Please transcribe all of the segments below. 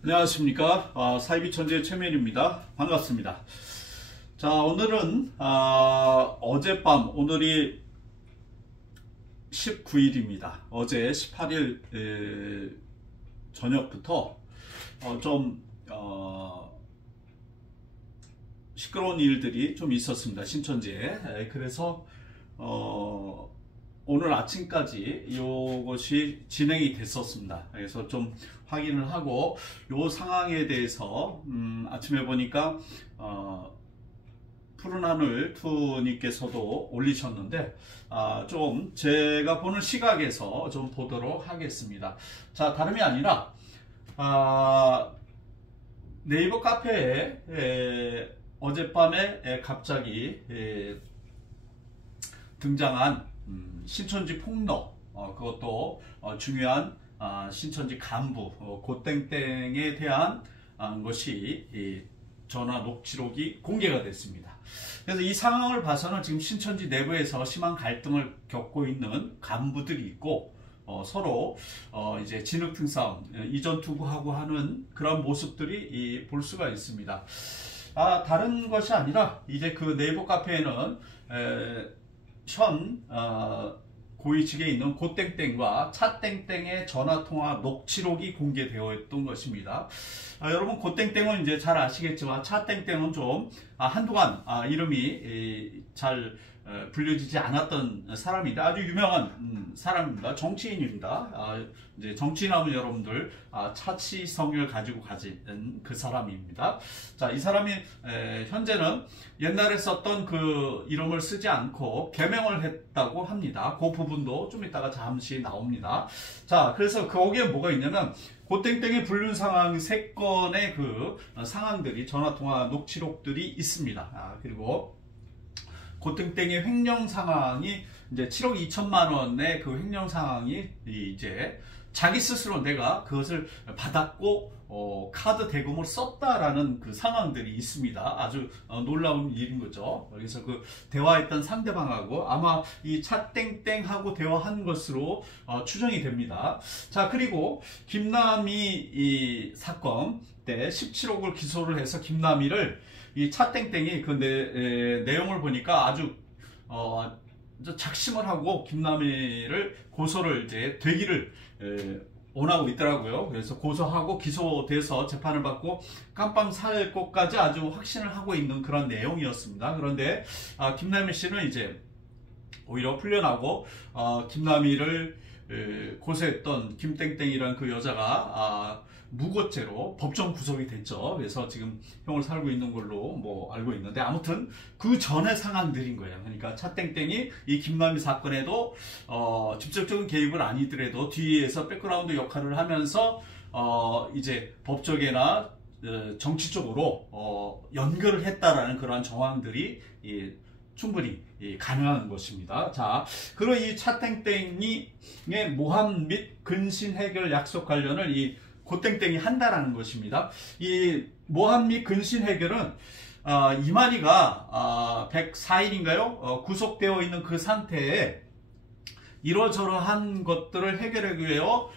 안녕하십니까. 사이비천재 최면입니다. 반갑습니다. 자, 오늘은 어젯밤, 오늘이 19일입니다. 어제 18일 저녁부터 좀 시끄러운 일들이 좀 있었습니다. 신천지에. 그래서 오늘 아침까지 이것이 진행이 됐었습니다. 그래서 좀 확인을 하고 이 상황에 대해서 아침에 보니까 푸른 하늘 투님께서도 올리셨는데 좀 제가 보는 시각에서 좀 보도록 하겠습니다. 자, 다름이 아니라 네이버 카페에 어젯밤에 갑자기 등장한 신천지 폭로, 그것도 중요한 신천지 간부 고땡땡에 대한 것이 전화 녹취록이 공개가 됐습니다. 그래서 이 상황을 봐서는 지금 신천지 내부에서 심한 갈등을 겪고 있는 간부들이 있고 서로 이제 진흙등 싸움, 이전투구하고 하는 그런 모습들이 볼 수가 있습니다. 다른 것이 아니라 이제 그 네이버 카페에는 현 고위 측에 있는 고땡땡과 차땡땡의 전화통화 녹취록이 공개되어 있던 것입니다. 여러분, 고땡땡은 이제 잘 아시겠지만 차땡땡은 좀 한동안 이름이 잘 불려지지 않았던 사람인데 아주 유명한 사람입니다. 정치인입니다. 이제 정치인하면 여러분들 차치성을 가지고 가진 그 사람입니다. 자, 이 사람이 현재는 옛날에 썼던 그 이름을 쓰지 않고 개명을 했다고 합니다. 그 부분도 좀 이따가 잠시 나옵니다. 자, 그래서 거기에 뭐가 있냐면 고땡땡이 불륜 상황 3건의 그 상황들이 전화통화 녹취록들이 있습니다. 그리고 고땡땡의 횡령 상황이 이제 7억 2천만 원의 그 횡령 상황이 이제 자기 스스로 내가 그것을 받았고 카드 대금을 썼다라는 그 상황들이 있습니다. 아주 놀라운 일인 거죠. 그래서 그 대화했던 상대방하고 아마 이 차땡땡하고 대화한 것으로 추정이 됩니다. 자, 그리고 김남희 이 사건 때 17억을 기소를 해서 김남희를 이 차땡땡이 그 내용을 보니까 아주 작심을 하고 김남희를 고소를 이제 되기를 원하고 있더라고요. 그래서 고소하고 기소돼서 재판을 받고 깜빵 살 것까지 아주 확신을 하고 있는 그런 내용이었습니다. 그런데 김남희 씨는 이제 오히려 풀려나고 김남희를 고소했던 김땡땡이라는 그 여자가 무고죄로 법정 구속이 됐죠. 그래서 지금 형을 살고 있는 걸로 뭐 알고 있는데, 아무튼 그 전의 상황들인 거예요. 그러니까 차땡땡이 이 김남희 사건에도 직접적인 개입을 아니더라도 뒤에서 백그라운드 역할을 하면서 이제 법조계나 정치 쪽으로 연결을 했다라는 그러한 정황들이 충분히 가능한 것입니다. 자, 그리고 이 차땡땡의 모함 및 근신 해결 약속 관련을 이 고땡땡이 한다라는 것입니다. 이 모함 및 근신 해결은 이만희가 104일인가요? 구속되어 있는 그 상태에 이러저러한 것들을 해결하기 위해서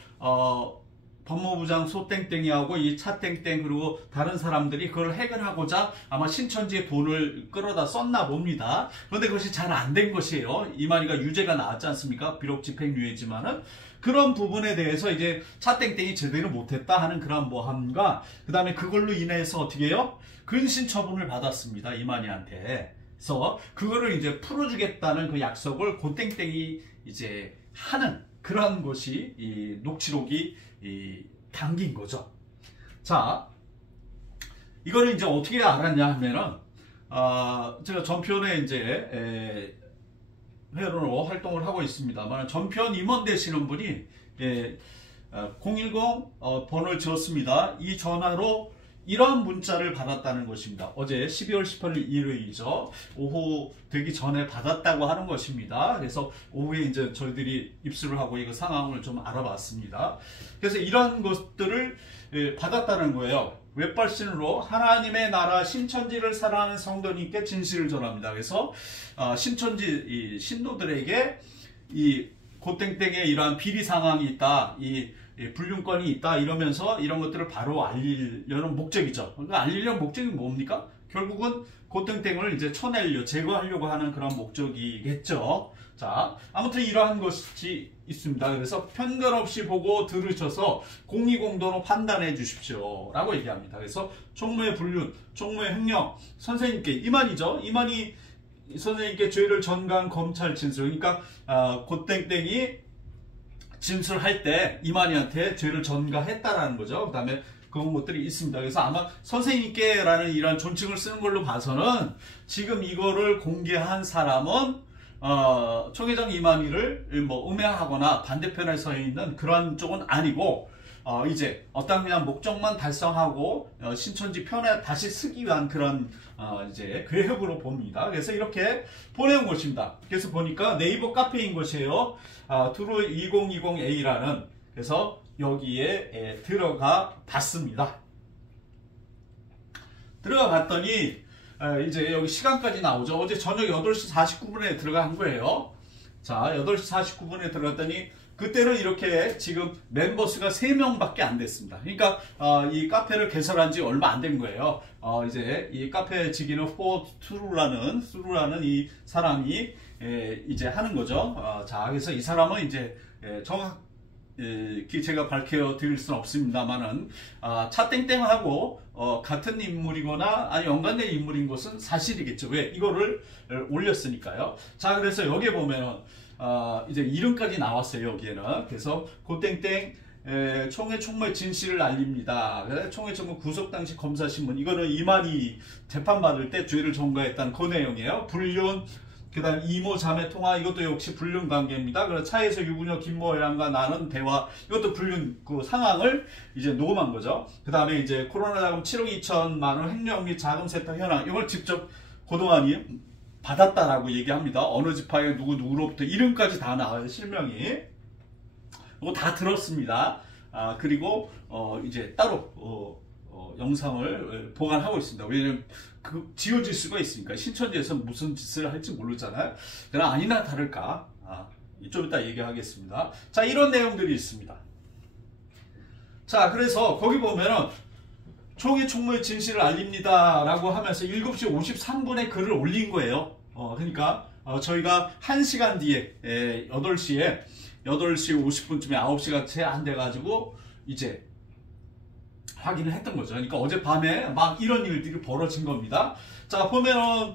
법무부장 소땡땡이하고 이 차땡땡 그리고 다른 사람들이 그걸 해결하고자 아마 신천지의 돈을 끌어다 썼나 봅니다. 그런데 그것이 잘 안 된 것이에요. 이만희가 유죄가 나왔지 않습니까? 비록 집행유예지만은 그런 부분에 대해서 이제 차땡땡이 제대로 못했다 하는 그런 모함과 그 다음에 그걸로 인해서 어떻게 해요? 근신 처분을 받았습니다. 이만희한테. 그래서 그거를 이제 풀어주겠다는 그 약속을 고땡땡이 이제 하는 그런 것이 이 녹취록이 담긴 거죠. 자, 이거를 이제 어떻게 알았냐 하면은 제가 전편에 이제 회원으로 활동을 하고 있습니다만 전편 임원 되시는 분이 010 번호를 지었습니다. 이 전화로 이러한 문자를 받았다는 것입니다. 어제 12월 18일 일요일이죠. 오후 되기 전에 받았다고 하는 것입니다. 그래서 오후에 이제 저희들이 입수를 하고 이거 상황을 좀 알아봤습니다. 그래서 이러한 것들을 받았다는 거예요. 웹발신으로 하나님의 나라 신천지를 사랑하는 성도님께 진실을 전합니다. 그래서 신천지 신도들에게 이 고땡땡의 이러한 비리 상황이 있다. 이 불륜권이 있다 이러면서 이런 것들을 바로 알리려는 목적이죠. 그러니까 알리려는 목적이 뭡니까? 결국은 고땡땡을 이제 쳐내려 제거하려고 하는 그런 목적이겠죠. 자, 아무튼 이러한 것이 있습니다. 그래서 편견 없이 보고 들으셔서 공의공도로 판단해 주십시오 라고 얘기합니다. 그래서 총무의 불륜, 총무의 횡령, 선생님께 이만희죠. 이만희 선생님께 죄를 전가한 검찰 진술, 그러니까 고땡땡이 진술할 때 이만희한테 죄를 전가했다라는 거죠. 그 다음에 그런 것들이 있습니다. 그래서 아마 선생님께라는 이런 존칭을 쓰는 걸로 봐서는 지금 이거를 공개한 사람은 총회장 이만희를 뭐 음해하거나 반대편에 서 있는 그런 쪽은 아니고 이제 어떤 그냥 목적만 달성하고 신천지 편에 다시 쓰기 위한 그런 이제 계획으로 봅니다. 그래서 이렇게 보내온 것입니다. 그래서 보니까 네이버 카페인 것이에요. 트루2020A라는. 그래서 여기에 들어가 봤습니다. 들어가 봤더니 이제 여기 시간까지 나오죠. 어제 저녁 8시 49분에 들어간 거예요. 자, 8시 49분에 들어갔더니 그때는 이렇게 지금 멤버 수가 3명밖에 안 됐습니다. 그러니까 이 카페를 개설한 지 얼마 안 된 거예요. 이제 이 카페 직위는 수루라는 이 사람이 이제 하는 거죠. 자, 그래서 이 사람은 이제 제가 밝혀 드릴 수는 없습니다만은 차땡땡하고 같은 인물이거나 아니 연관된 인물인 것은 사실이겠죠. 왜? 이거를 올렸으니까요. 자, 그래서 여기에 보면은 이제 이름까지 나왔어요. 여기에는. 그래서 고땡땡 총회 총무의 진실을 알립니다. 총회 총무 구속 당시 검사 신문, 이거는 이만희 재판받을 때 죄를 전가했다는 그 내용이에요. 불륜, 그 다음 이모 자매 통화, 이것도 역시 불륜 관계입니다. 그래서 차에서 유부녀 김모 회장과 나눈 대화, 이것도 불륜 그 상황을 이제 녹음한 거죠. 그 다음에 이제 코로나 자금 7억 2천만 원 횡령 및 자금 세탁 현황, 이걸 직접 고동환이 받았다라고 얘기합니다. 어느 지파에 누구로부터 이름까지 다 나와요. 실명이. 이거 다 들었습니다. 그리고 이제 따로 영상을 보관하고 있습니다. 왜냐면 지워질 수가 있으니까. 신천지에서 무슨 짓을 할지 모르잖아요. 그러나 아니나 다를까 좀 이따 얘기하겠습니다. 자, 이런 내용들이 있습니다. 자, 그래서 거기 보면은 총회 총무의 진실을 알립니다 라고 하면서 7시 53분에 글을 올린 거예요. 그러니까 저희가 1시간 뒤에 8시 50분쯤에 9시가 채 안 돼가지고 이제 확인을 했던 거죠. 그러니까 어젯밤에 막 이런 일들이 벌어진 겁니다. 자, 보면은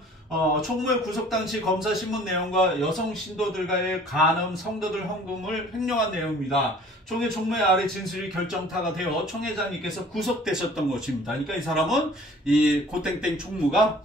총무의 구속 당시 검사 신문 내용과 여성 신도들과의 간음, 성도들 헌금을 횡령한 내용입니다. 총회 총무의 아래 진술이 결정타가 되어 총회장님께서 구속되셨던 것입니다. 그러니까 이 사람은 이 고땡땡 총무가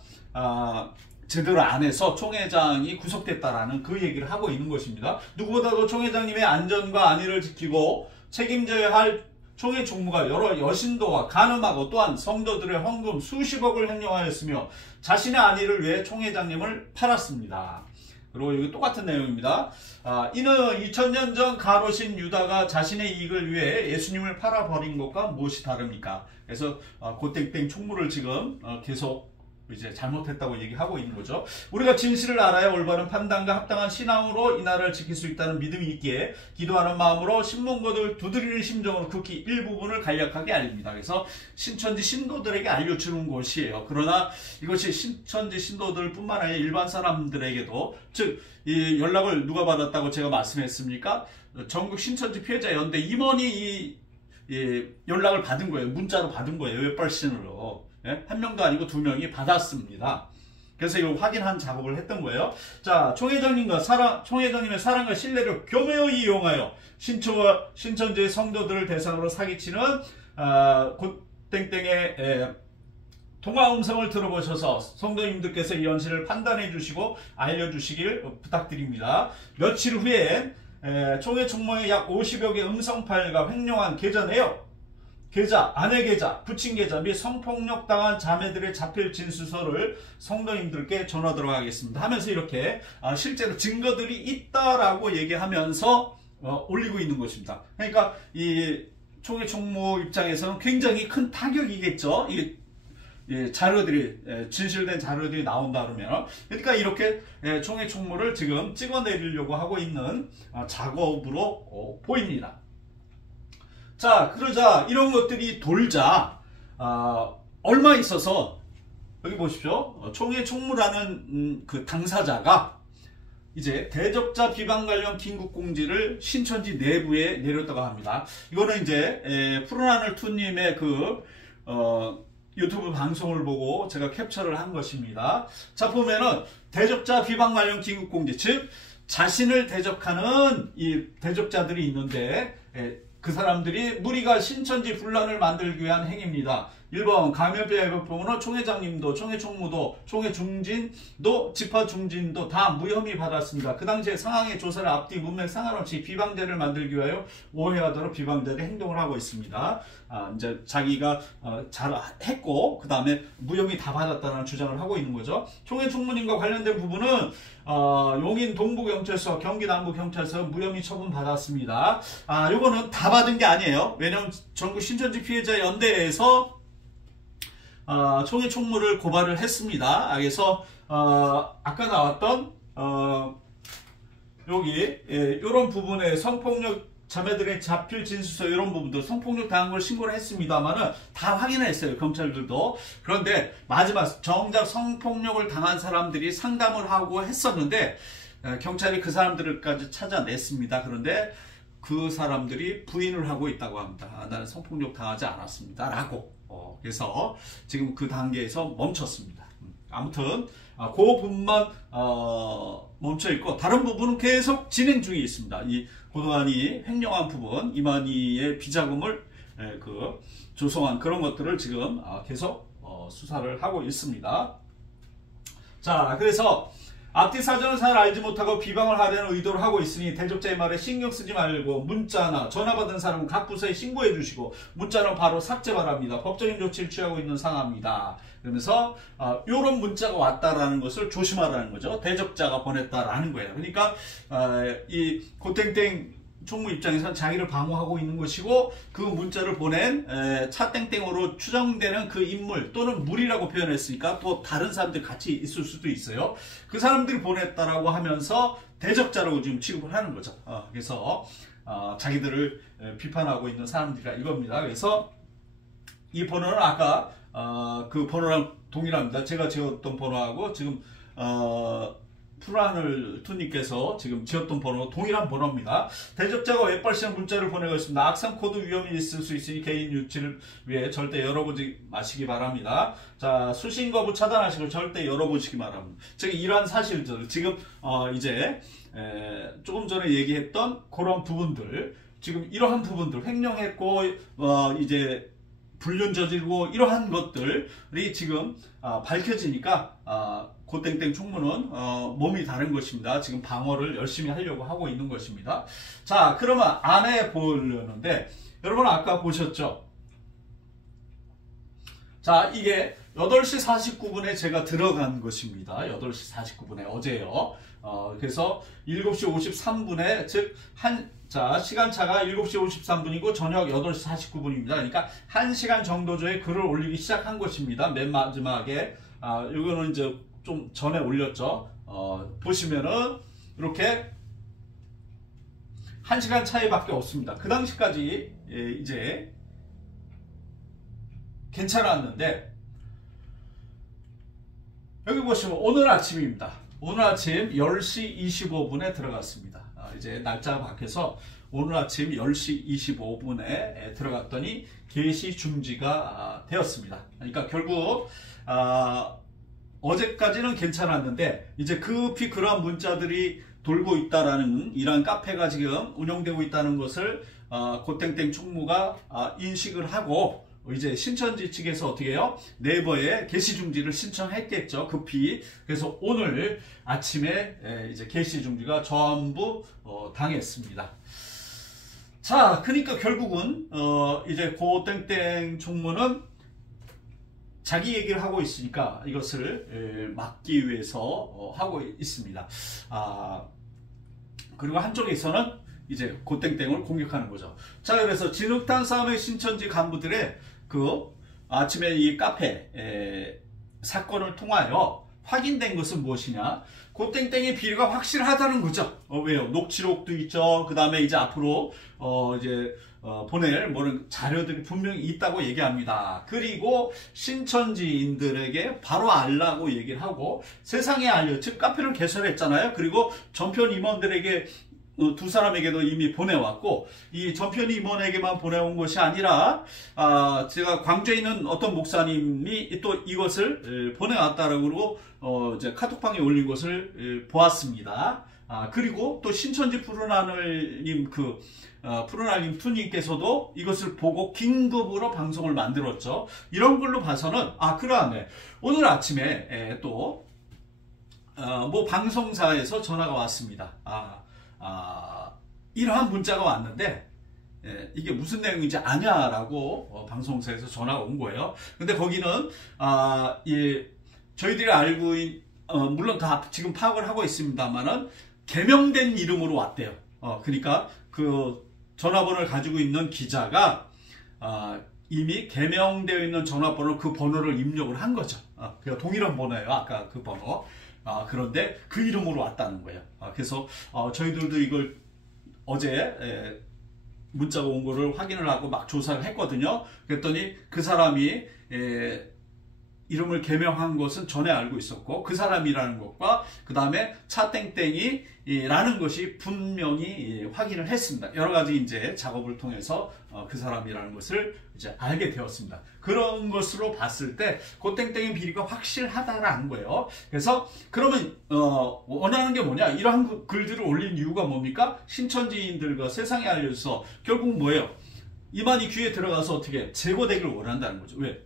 제대로 안 해서 총회장이 구속됐다라는 그 얘기를 하고 있는 것입니다. 누구보다도 총회장님의 안전과 안위를 지키고 책임져야 할 총회 총무가 여러 여신도와 간음하고 또한 성도들의 헌금 수십억을 횡령하였으며 자신의 안위를 위해 총회장님을 팔았습니다. 그리고 여기 똑같은 내용입니다. 이는 2000년 전 가로신 유다가 자신의 이익을 위해 예수님을 팔아버린 것과 무엇이 다릅니까? 그래서 고땡땡 총무를 지금 계속 이제 잘못했다고 얘기하고 있는 거죠. 우리가 진실을 알아야 올바른 판단과 합당한 신앙으로 이 나라를 지킬 수 있다는 믿음이 있기에 기도하는 마음으로 신문고들 두드리는 심정으로 극히 일부분을 간략하게 알립니다. 그래서 신천지 신도들에게 알려주는 것이에요. 그러나 이것이 신천지 신도들 뿐만 아니라 일반 사람들에게도, 즉 이 연락을 누가 받았다고 제가 말씀했습니까? 전국 신천지 피해자 연대 임원이 이 연락을 받은 거예요. 문자로 받은 거예요. 웹발신으로. 한 명도 아니고 2명이 받았습니다. 그래서 이걸 확인한 작업을 했던 거예요. 자, 총회장님의 사랑과 신뢰를 교묘히 이용하여 신천지의 성도들을 대상으로 사기치는 고땡땡의 통화 음성을 들어보셔서 성도님들께서 이 현실을 판단해 주시고 알려주시길 부탁드립니다. 며칠 후에 총회 총무의 약 50여 개 음성 파일과 횡령한 계좌 내역, 계좌, 아내 계좌, 부친 계좌 및 성폭력 당한 자매들의 자필 진술서를 성도님들께 전하도록 하겠습니다 하면서 이렇게 실제로 증거들이 있다라고 얘기하면서 올리고 있는 것입니다. 그러니까 이 총회 총무 입장에서는 굉장히 큰 타격이겠죠. 자료들이, 진실된 자료들이 나온다 그러면. 그러니까 이렇게 총회 총무를 지금 찍어내리려고 하고 있는 작업으로 보입니다. 자, 그러자 이런 것들이 돌자 얼마 있어서 여기 보십시오. 총회 총무라는 그 당사자가 이제 대적자 비방 관련 긴급 공지를 신천지 내부에 내렸다고 합니다. 이거는 이제 푸른하늘 투님의 그 유튜브 방송을 보고 제가 캡처를 한 것입니다. 자, 보면은 대적자 비방 관련 긴급 공지, 즉 자신을 대적하는 이 대적자들이 있는데 그 사람들이 무리가 신천지 분란을 만들기 위한 행위입니다. 1번 감염병 예방법으로 총회장님도 총회총무도 총회중진도 집화중진도 다 무혐의 받았습니다. 그 당시에 상황의 조사를 앞뒤 문맥 상관없이 비방자를 만들기 위하여 오해하도록 비방자들이 행동을 하고 있습니다. 이제 자기가 잘했고 그 다음에 무혐의 다 받았다는 주장을 하고 있는 거죠. 총회총무님과 관련된 부분은 용인 동부경찰서 경기남부경찰서 무혐의 처분 받았습니다. 요거는 다 받은 게 아니에요. 왜냐면 전국 신천지 피해자 연대에서 총회 총무를 고발을 했습니다. 그래서 아까 나왔던 여기 이런 부분에 성폭력 자매들의 자필 진술서 이런 부분도 성폭력 당한 걸 신고를 했습니다만은 다 확인했어요. 경찰들도. 그런데 마지막 정작 성폭력을 당한 사람들이 상담을 하고 했었는데 경찰이 그 사람들까지 찾아냈습니다. 그런데 그 사람들이 부인을 하고 있다고 합니다. 나는 성폭력 당하지 않았습니다. 라고. 그래서 지금 그 단계에서 멈췄습니다. 아무튼 그 부분만 멈춰 있고 다른 부분은 계속 진행 중에 있습니다. 이 고도환이 횡령한 부분, 이만희의 비자금을 조성한 그런 것들을 지금 계속 수사를 하고 있습니다. 자, 그래서 앞뒤 사정을 잘 알지 못하고 비방을 하려는 의도를 하고 있으니 대적자의 말에 신경 쓰지 말고 문자나 전화 받은 사람은 각 부서에 신고해 주시고 문자는 바로 삭제 바랍니다. 법적인 조치를 취하고 있는 상황입니다. 그러면서 이런 문자가 왔다라는 것을 조심하라는 거죠. 대적자가 보냈다라는 거예요. 그러니까 이 고땡땡 총무 입장에서는 자기를 방어하고 있는 것이고 그 문자를 보낸 차땡땡으로 추정되는 그 인물 또는 물이라고 표현했으니까 또 다른 사람들 같이 있을 수도 있어요. 그 사람들이 보냈다라고 하면서 대적자라고 지금 취급을 하는 거죠. 그래서 자기들을 비판하고 있는 사람들이라 이겁니다. 그래서 이 번호는 아까 그 번호랑 동일합니다. 제가 지었던 번호하고 지금 푸른하늘 투님께서 지금 지었던 번호 동일한 번호입니다. 대적자가 웹발신 문자를 보내고 있습니다. 악성 코드 위험이 있을 수 있으니 개인 유치를 위해 절대 열어보지 마시기 바랍니다. 자, 수신 거부 차단하시고 절대 열어보시기 바랍니다. 즉 이러한 사실들 지금 이제 조금 전에 얘기했던 그런 부분들 지금 이러한 부분들 횡령했고 이제 불륜 저지르고 이러한 것들이 지금 밝혀지니까 고땡땡 총무는 몸이 다른 것입니다. 지금 방어를 열심히 하려고 하고 있는 것입니다. 자, 그러면 안에 보려는데 여러분 아까 보셨죠? 자, 이게 8시 49분에 제가 들어간 것입니다. 8시 49분에 어제요. 그래서 7시 53분에 즉 자, 시간차가 7시 53분이고 저녁 8시 49분입니다. 그러니까 1시간 정도 전에 글을 올리기 시작한 것입니다. 맨 마지막에 이거는 이제 좀 전에 올렸죠. 보시면은 이렇게 1시간 차이밖에 없습니다. 그 당시까지 이제 괜찮았는데 여기 보시면 오늘 아침입니다. 오늘 아침 10시 25분에 들어갔습니다. 이제 날짜가 바뀌어서 오늘 아침 10시 25분에 들어갔더니 게시 중지가 되었습니다. 그러니까 결국 어제까지는 괜찮았는데 이제 급히 그러한 문자들이 돌고 있다라는 이러한 카페가 지금 운영되고 있다는 것을 고땡땡 총무가 인식을 하고 이제 신천지 측에서 어떻게 해요? 네이버에 게시 중지를 신청했겠죠. 급히. 그래서 오늘 아침에 이제 게시 중지가 전부 당했습니다. 자, 그러니까 결국은 이제 고땡땡 총무는 자기 얘기를 하고 있으니까 이것을 막기 위해서 하고 있습니다. 그리고 한쪽에서는 이제 고땡땡을 공격하는 거죠. 자, 그래서 진흙탕 싸움의 신천지 간부들의 그 아침에 이 카페 사건을 통하여 확인된 것은 무엇이냐? 고땡땡의 비리가 확실하다는 거죠. 왜요? 녹취록도 있죠. 그 다음에 이제 앞으로 보낼 뭐는 자료들이 분명히 있다고 얘기합니다. 그리고 신천지인들에게 바로 알라고 얘기를 하고 세상에 알려, 즉 카페를 개설했잖아요. 그리고 전편 임원들에게 두 사람에게도 이미 보내왔고, 이 전편 임원에게만 보내온 것이 아니라 제가 광주에 있는 어떤 목사님이 또 이것을 보내왔다라고 이제 카톡방에 올린 것을 보았습니다. 그리고 또 신천지 푸른하늘님 푸른하늘님 투님께서도 이것을 보고 긴급으로 방송을 만들었죠. 이런 걸로 봐서는 그러네. 오늘 아침에 또 뭐 방송사에서 전화가 왔습니다. 이러한 문자가 왔는데 이게 무슨 내용인지 아냐라고 방송사에서 전화가 온 거예요. 근데 거기는 저희들이 알고 물론 다 지금 파악을 하고 있습니다만은 개명된 이름으로 왔대요. 그러니까 그 전화번호를 가지고 있는 기자가 이미 개명되어 있는 전화번호, 그 번호를 입력을 한 거죠. 그러니까 동일한 번호예요. 아까 그 번호. 그런데 그 이름으로 왔다는 거예요. 그래서 저희들도 이걸 어제 문자가 온 거를 확인을 하고 막 조사를 했거든요. 그랬더니 그 사람이 이름을 개명한 것은 전에 알고 있었고, 그 사람이라는 것과 그 다음에 차땡땡이라는 것이 분명히 확인을 했습니다. 여러 가지 이제 작업을 통해서 그 사람이라는 것을 이제 알게 되었습니다. 그런 것으로 봤을 때 고땡땡의 비리가 확실하다라는 거예요. 그래서 그러면 원하는 게 뭐냐? 이러한 글들을 올린 이유가 뭡니까? 신천지인들과 세상에 알려져서 결국 뭐예요? 이만희 귀에 들어가서 어떻게 제거되기를 원한다는 거죠. 왜?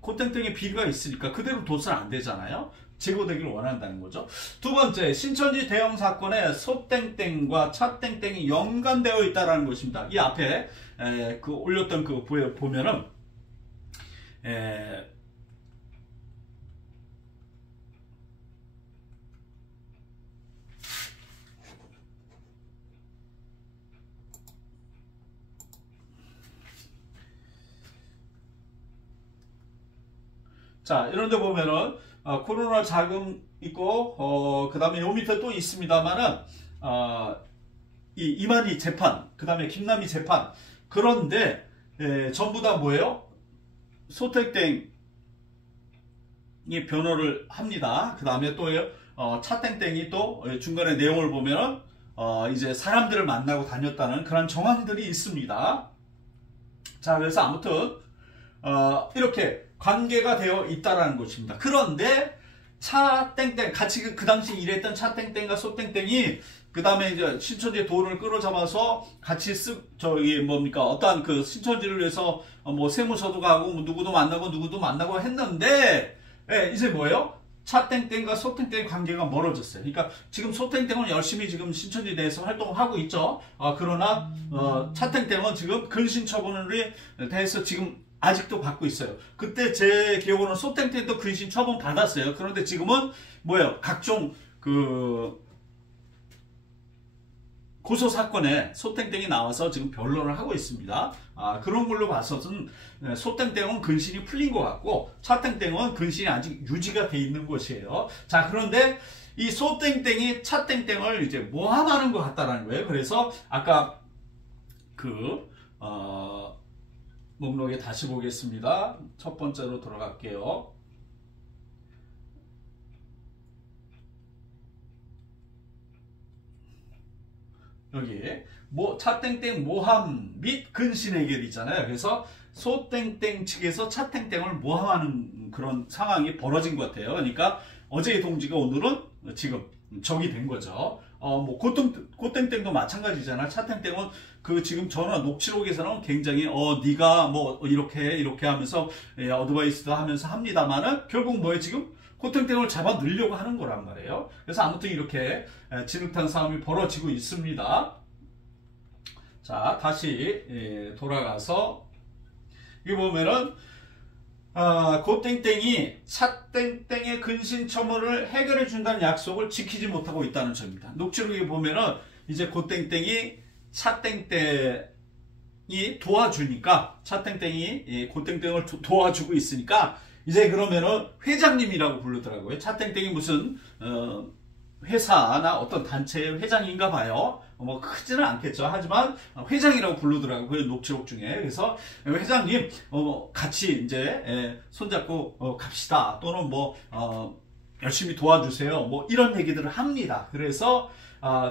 고땡땡의 비리가 있으니까 그대로 둬서는 안 되잖아요. 제거되기를 원한다는 거죠. 두 번째, 신천지 대형 사건에 소땡땡과 차땡땡이 연관되어 있다는 것입니다. 이 앞에 올렸던 그 보면은 자, 이런데 보면은 코로나 자금 있고 그 다음에 요 밑에 또 있습니다만은 이 이만희 재판, 그 다음에 김남희 재판, 그런데 전부 다 뭐예요? 소땡땡이 변호를 합니다. 그 다음에 또 차땡땡이 또 중간에 내용을 보면은 이제 사람들을 만나고 다녔다는 그런 정황들이 있습니다. 자, 그래서 아무튼 이렇게 관계가 되어 있다라는 것입니다. 그런데 차땡땡, 같이 그 당시 일했던 차땡땡과 소땡땡이 그 다음에 이제 신천지의 돈을 끌어잡아서 같이 어떠한 그 신천지를 위해서 뭐 세무서도 가고 누구도 만나고 했는데, 이제 뭐예요? 차땡땡과 소땡땡의 관계가 멀어졌어요. 그러니까 지금 소땡땡은 열심히 지금 신천지 내에서 활동을 하고 있죠. 그러나 차땡땡은 지금 근신처분에 대해서 지금 아직도 받고 있어요. 그때 제 기억으로는 소땡땡도 근신 처분 받았어요. 그런데 지금은 뭐예요? 각종 고소 사건에 소땡땡이 나와서 지금 변론을 하고 있습니다. 그런 걸로 봐서는 소땡땡은 근신이 풀린 것 같고, 차땡땡은 근신이 아직 유지가 돼 있는 것이에요. 자, 그런데 이 소땡땡이 차땡땡을 이제 모함하는 것 같다라는 거예요. 그래서 아까 목록에 다시 보겠습니다. 첫 번째로 들어갈게요. 여기 차땡땡 모함 및 근신 해결이잖아요. 그래서 소땡땡 측에서 차땡땡을 모함하는 그런 상황이 벌어진 것 같아요. 그러니까 어제의 동지가 오늘은 지금 적이 된 거죠. 고땡땡도 마찬가지잖아. 차땡땡은 지금 전화 녹취록에서는 굉장히 네가 뭐 이렇게 하면서 어드바이스도 하면서 합니다만은 결국 뭐예요? 지금 고땡땡을 잡아 넣으려고 하는 거란 말이에요. 그래서 아무튼 이렇게 진흙탕 싸움이 벌어지고 있습니다. 자, 다시 돌아가서 여기 보면은 고땡땡이 차땡땡의 근신처분을 해결해 준다는 약속을 지키지 못하고 있다는 점입니다. 녹취록에 보면은 이제 고땡땡이 차땡땡이 도와주니까, 차땡땡이 고땡땡을 도와주고 있으니까 이제 그러면은 회장님이라고 부르더라고요. 차땡땡이 무슨 회사나 어떤 단체의 회장인가 봐요. 뭐 크지는 않겠죠. 하지만 회장이라고 부르더라고요. 그 녹취록 중에. 그래서 회장님 같이 이제 손잡고 갑시다. 또는 뭐 열심히 도와주세요. 뭐 이런 얘기들을 합니다. 그래서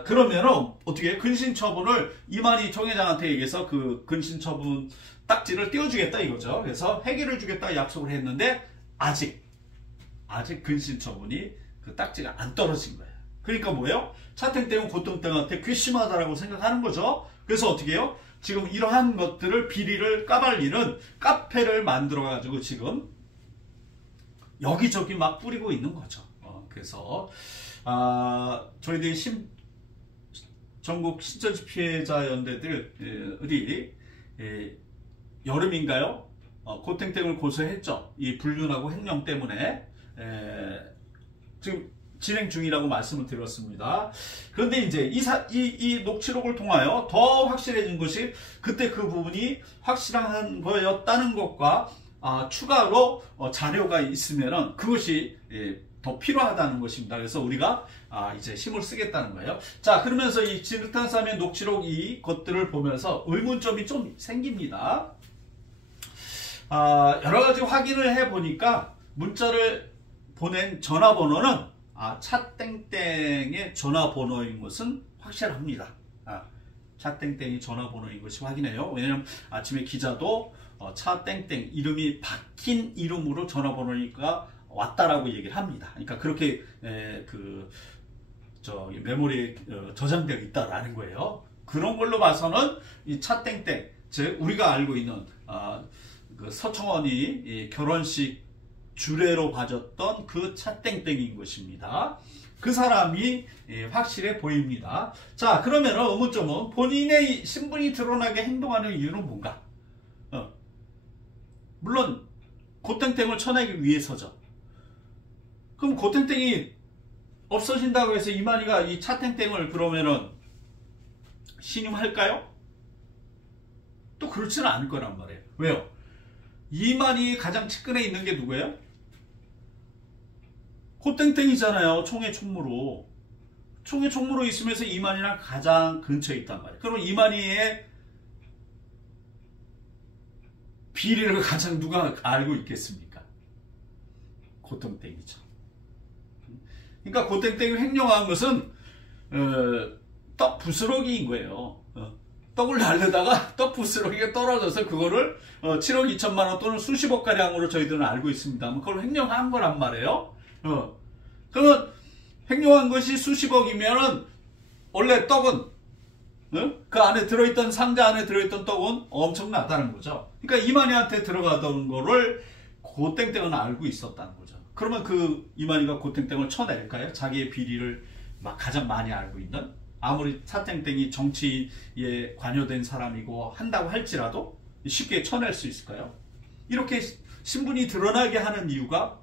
그러면은 어떻게 근신처분을 이만희 총회장한테 얘기해서 그 근신처분 딱지를 띄워주겠다 이거죠. 그래서 해결을 주겠다 약속을 했는데 아직 근신처분이 그 딱지가 안 떨어진 거예요. 그러니까 뭐예요? 차땡땡은 고땡땡한테 괘씸하다라고 생각하는 거죠. 그래서 어떻게 해요? 지금 이러한 것들을 비리를 까발리는 카페를 만들어 가지고 지금 여기저기 막 뿌리고 있는 거죠. 그래서 저희들이 전국 신천지 피해자 연대들이 여름인가요? 고땡땡을 고소했죠. 이 불륜하고 횡령 때문에 지금 진행 중이라고 말씀을 드렸습니다. 그런데 이제 이 녹취록을 통하여 더 확실해진 것이 그때 그 부분이 확실한 거였다는 것과 추가로 자료가 있으면은 그것이 더 필요하다는 것입니다. 그래서 우리가 이제 힘을 쓰겠다는 거예요. 자, 그러면서 이 진흙탕삼의 녹취록 이 것들을 보면서 의문점이 좀 생깁니다. 여러 가지 확인을 해 보니까 문자를 보낸 전화번호는 차땡땡의 전화번호인 것은 확실합니다. 차땡땡이 전화번호인 것이 확인해요. 왜냐하면 아침에 기자도 차땡땡 이름이 바뀐 이름으로 전화번호니까 왔다라고 얘기를 합니다. 그러니까 그렇게 메모리에 저장되어 있다라는 거예요. 그런 걸로 봐서는 이 차땡땡, 즉 우리가 알고 있는 그 서청원이 결혼식 주례로 봐줬던 그 차땡땡인 것입니다. 그 사람이 확실해 보입니다. 자, 그러면 의문점은 본인의 신분이 드러나게 행동하는 이유는 뭔가? 물론 고땡땡을 쳐내기 위해서죠. 그럼 고땡땡이 없어진다고 해서 이만희가 이 차땡땡을 그러면은 신임할까요? 또 그렇지는 않을 거란 말이에요. 왜요? 이만희 가장 측근에 있는 게 누구예요? 고땡땡이잖아요. 총회 총무로. 총회 총무로 있으면서 이만희랑 가장 근처에 있단 말이에요. 그럼 이만희의 비리를 가장 누가 알고 있겠습니까? 고땡땡이죠. 그러니까 고땡땡이 횡령한 것은 떡 부스러기인 거예요. 떡을 날르다가 떡 부스러기가 떨어져서 그거를 7억 2천만 원 또는 수십억 가량으로 저희들은 알고 있습니다. 그걸 횡령한 거란 말이에요. 그러면 횡령한 것이 수십억이면은 원래 떡은 그 안에 들어있던 상자 안에 들어있던 떡은 엄청나다는 거죠. 그러니까 이만희한테 들어가던 거를 고땡땡은 알고 있었다는 거죠. 그러면 그 이만희가 고땡땡을 쳐낼까요? 자기의 비리를 가장 많이 알고 있는, 아무리 차땡땡이 정치에 관여된 사람이고 한다고 할지라도 쉽게 쳐낼 수 있을까요? 이렇게 신분이 드러나게 하는 이유가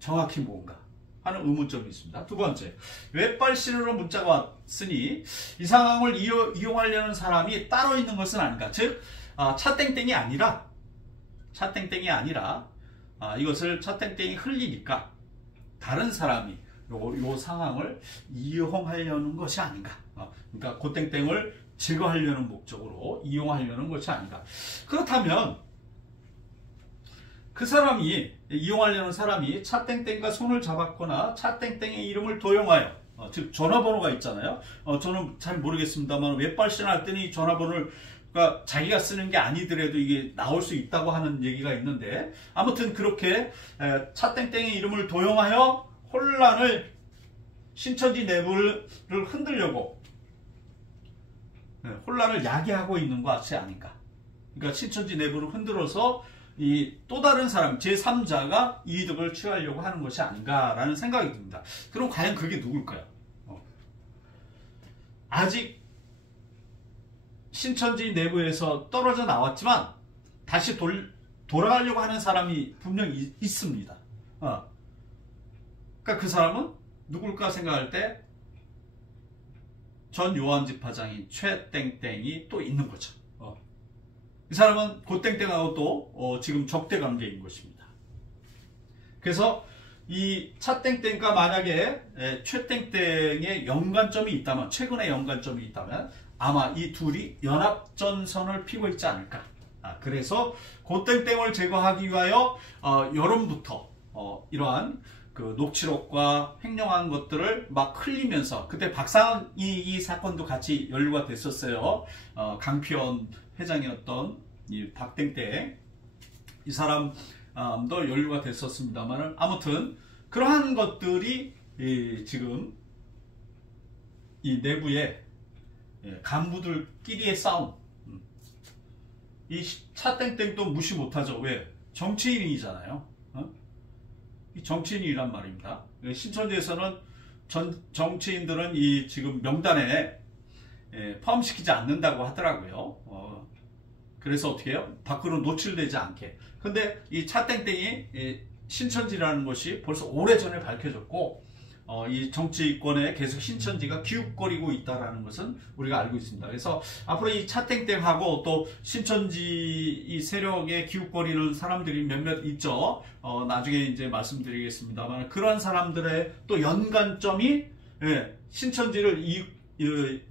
정확히 뭔가 하는 의문점이 있습니다. 두 번째, 웹발신으로 문자가 왔으니 이 상황을 이용하려는 사람이 따로 있는 것은 아닌가? 즉 차땡땡이 아니라 이것을 차땡땡이 흘리니까 다른 사람이 요 상황을 이용하려는 것이 아닌가? 그러니까 고땡땡을 제거하려는 목적으로 이용하려는 것이 아닌가? 그렇다면 그 사람이 이용하려는 사람이 차땡땡과 손을 잡았거나 차땡땡의 이름을 도용하여, 즉 전화번호가 있잖아요. 저는 잘 모르겠습니다만 웹발신할 때는 이 전화번호를 자기가 쓰는 게 아니더라도 이게 나올 수 있다고 하는 얘기가 있는데, 아무튼 그렇게 차땡땡의 이름을 도용하여 혼란을, 신천지 내부를 흔들려고 혼란을 야기하고 있는 것이 아닌가. 그러니까 신천지 내부를 흔들어서 이 또 다른 사람, 제3자가 이득을 취하려고 하는 것이 아닌가라는 생각이 듭니다. 그럼 과연 그게 누굴까요? 아직 신천지 내부에서 떨어져 나왔지만 다시 돌아가려고 하는 사람이 분명히 있습니다. 그러니까 그 사람은 누굴까 생각할 때 전 요한집화장인 최땡땡이 또 있는 거죠. 이 사람은 고땡땡하고 또 지금 적대 관계인 것입니다. 그래서 이 차땡땡과 만약에 최땡땡의 연관점이 있다면, 최근에 연관점이 있다면 아마 이 둘이 연합전선을 피고 있지 않을까. 그래서 고땡땡을 제거하기 위하여 여름부터 이러한 그 녹취록과 횡령한 것들을 막 흘리면서, 그때 박상희 이 사건도 같이 연루가 됐었어요. 강피원 회장이었던 이 박땡땡 이 사람도 연루가 됐었습니다만, 아무튼 그러한 것들이 지금 이 내부의 간부들끼리의 싸움, 이 차땡땡도 무시 못하죠. 왜? 정치인이잖아요. 이 정치인이란 말입니다. 신천지에서는 정치인들은 이 지금 명단에 포함시키지 않는다고 하더라고요. 그래서 어떻게 해요? 밖으로 노출되지 않게. 근데 이 차땡땡이 신천지라는 것이 벌써 오래전에 밝혀졌고, 이 정치권에 계속 신천지가 기웃거리고 있다는 것은 우리가 알고 있습니다. 그래서 앞으로 이 차땡땡하고 또 신천지 이 세력에 기웃거리는 사람들이 몇몇 있죠. 나중에 이제 말씀드리겠습니다만, 그런 사람들의 또 연관점이, 신천지를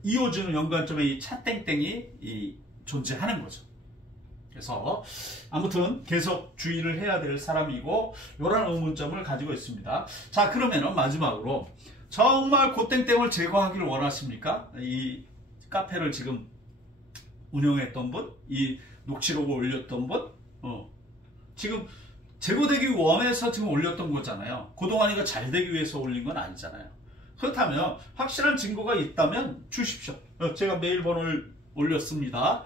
이어주는 연관점에 이 차땡땡이 존재하는 거죠. 그래서 아무튼 계속 주의를 해야 될 사람이고, 이런 의문점을 가지고 있습니다. 자, 그러면은 마지막으로 정말 고땡땡을 제거하기를 원하십니까? 이 카페를 지금 운영했던 분, 이 녹취록을 올렸던 분, 지금 제거되기 원해서 지금 올렸던 거잖아요. 그동안 이거 잘 되기 위해서 올린 건 아니잖아요. 그렇다면 확실한 증거가 있다면 주십시오. 제가 메일 번호를 올렸습니다.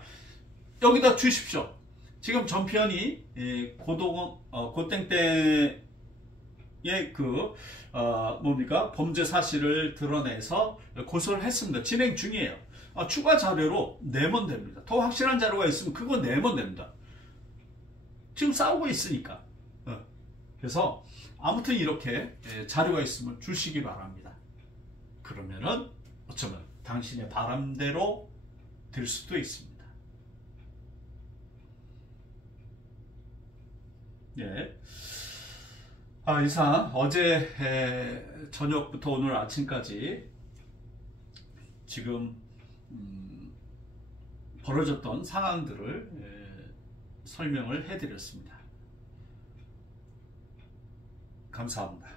여기다 주십시오. 지금 전편이 고땡땡의 뭡니까? 범죄 사실을 드러내서 고소를 했습니다. 진행 중이에요. 추가 자료로 내면 됩니다. 더 확실한 자료가 있으면 그거 내면 됩니다. 지금 싸우고 있으니까. 그래서 아무튼 이렇게 자료가 있으면 주시기 바랍니다. 그러면은 어쩌면 당신의 바람대로 될 수도 있습니다. 예. 이상 어제 저녁부터 오늘 아침까지 지금 벌어졌던 상황들을 설명을 해드렸습니다. 감사합니다.